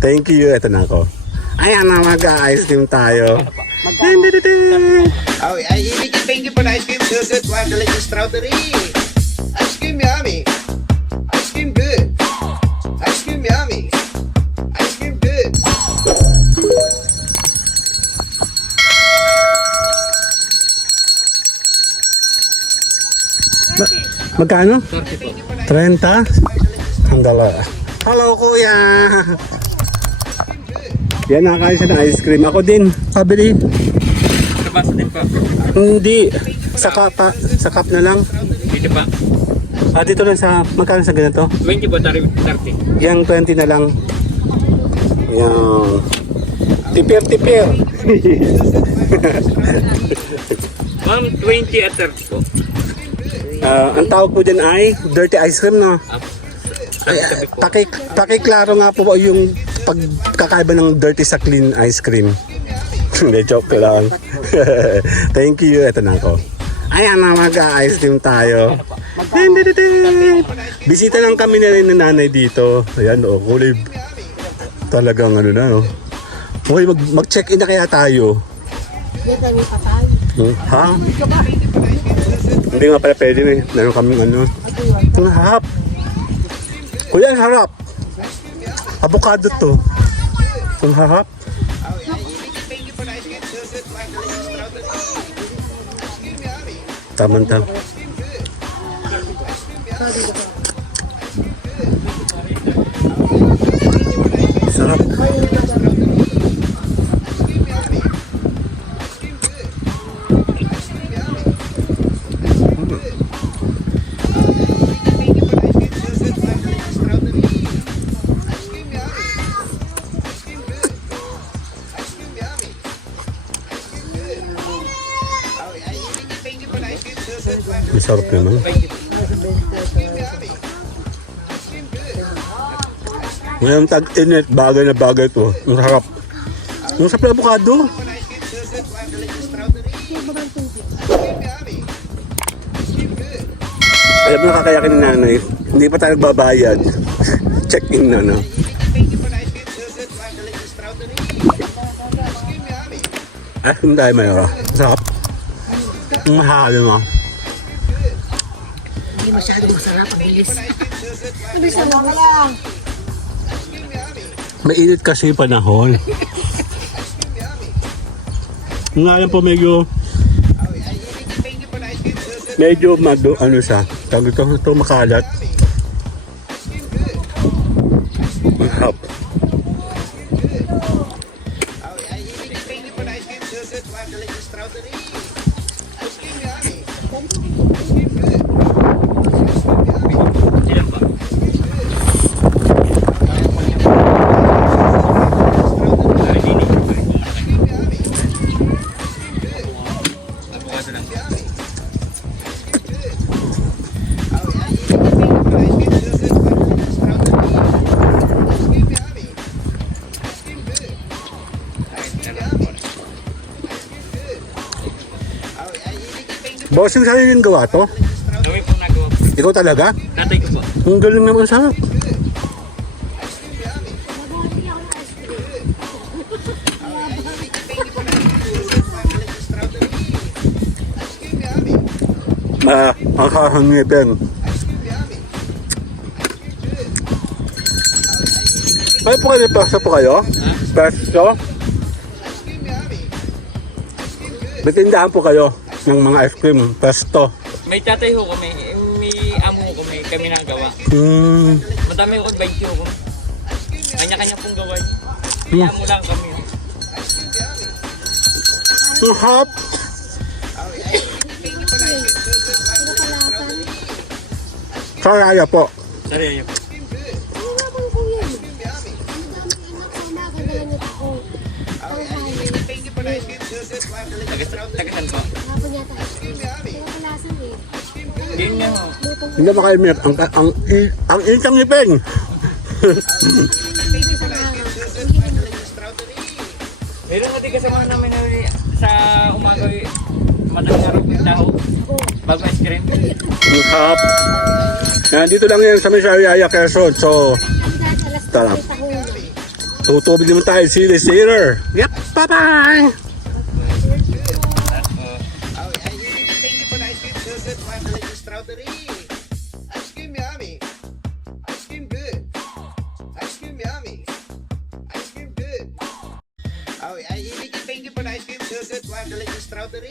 Thank you. Ito na ako. Ayan na, mag-ice cream tayo. Oh, I eat it, thank you for the ice cream. So good, wow, delicious strawberry. Ice cream yummy. Ice cream good. Ice cream yummy. Ice cream good. Magkano? 30? Ang dala. Hello, kuya. Yan, nakakain siya ng ice cream. Ako din. Pabili. Nabasa din pa. Hindi. Sa cup na lang. Dito pa. Dito lang sa, magkano sa ganito? 20 po, 30. Yang 20 na lang. Yang tipir. Ma'am, 20 at 30 po. Ang tawag po dyan ay dirty ice cream, no? Pakiklaro nga po yung pagkakaiba ng dirty sa clean ice cream. Hindi, joke lang. Thank you. Ito na ako. Ayan na, mag-ice cream tayo. Bisita lang kami na rin ng nanay dito. Ayan, kulay. Talagang ano na, no? Okay, mag-check-in na kaya tayo. Ha? Hindi nga pala pwede na eh. Meron kaming ano. Ang harap. Kuya, ang harap. Avocado to. Ang harap. Tamang-tam. Sarap. Masarap naman. Ngayon tag-init, bagay na bagay to. Ang sarap. Ang sarap na avocado. Alam mo, nakakayakin ni nanay. Hindi pa tayo nagbabayad. Check-in na, no? Hindi tayo mayroon. Sarap. Ang mahalo, no? Hindi masyadong masarap, ang bilis. Mabilis lang lang. Mainit kasi yung panahon. Ngayon po medyo ano siya, tawag ito makalat. Mahap. Ilan pa? Bossing sa'yo yung gawa to? Gawin po nagawa po. Ikaw talaga? Tatay ko po. Ang galing naman sa makakahangipin. Ay po kayo, pesto po kayo? Pesto? May tindahan po kayo ng mga ice cream, pesto. May tatay ho kami, may amo ho kami nagawa. Madami ho, 20 ho. Kanya-kanya pong gawin. May amo lang kami. Ang hap! Saraya po. Saraya po. Tagasan po. Yun nga ho. Hindi makaimip. Ang insang ngipin. Meron natin kasama namin na sa umaga madaling araw ng tao. Bago ice cream. Ang hap. Yan, dito lang yan sa Misayaya, Quezon. So, tara. Tutubig naman tayo. See you later. Yep, bye-bye. Oh, thank you for the ice cream. So good. Wow, delicious strawberry. Ice cream yummy. Ice cream good. Ice cream yummy. Ice cream good. Oh, thank you for the ice cream. So good. Wow, delicious strawberry.